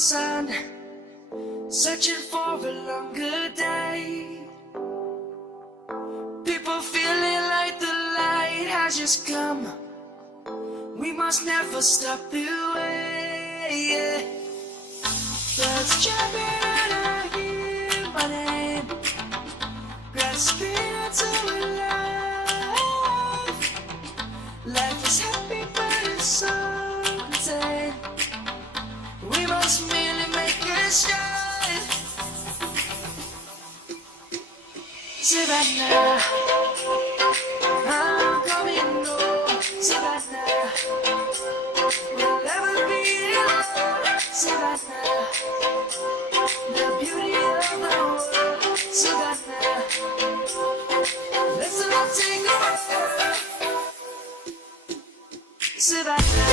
sun, searching for a longer day. People feeling like the light has just come. We must never stop the way. Birds chirping and I hear my name, grasping into life. Life is happy but it's so contained. We must merely make it shine. Savannah, I'm coming home. Savannah, we'll never be alone. Savannah, the beauty of the world. Savannah, let's not take a ride. Savannah.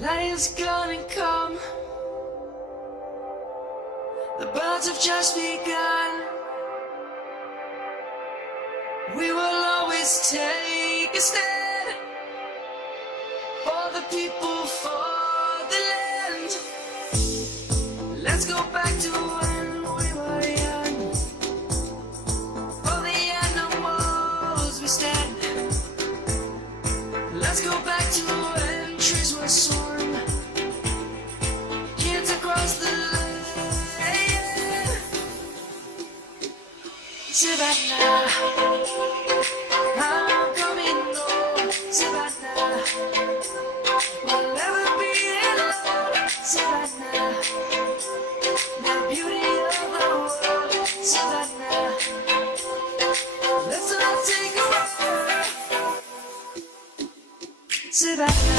Light is gonna come. The birds have just begun. We will always take a stand for the people, for the land. Let's go back to when we were young. For the animals we stand. Let's go back to when trees were soaring, kids across the land. Savannah, I'm coming home. Savannah, we'll never be alone. Savannah, the beauty of the world. Savannah, let's not take a ride. Savannah.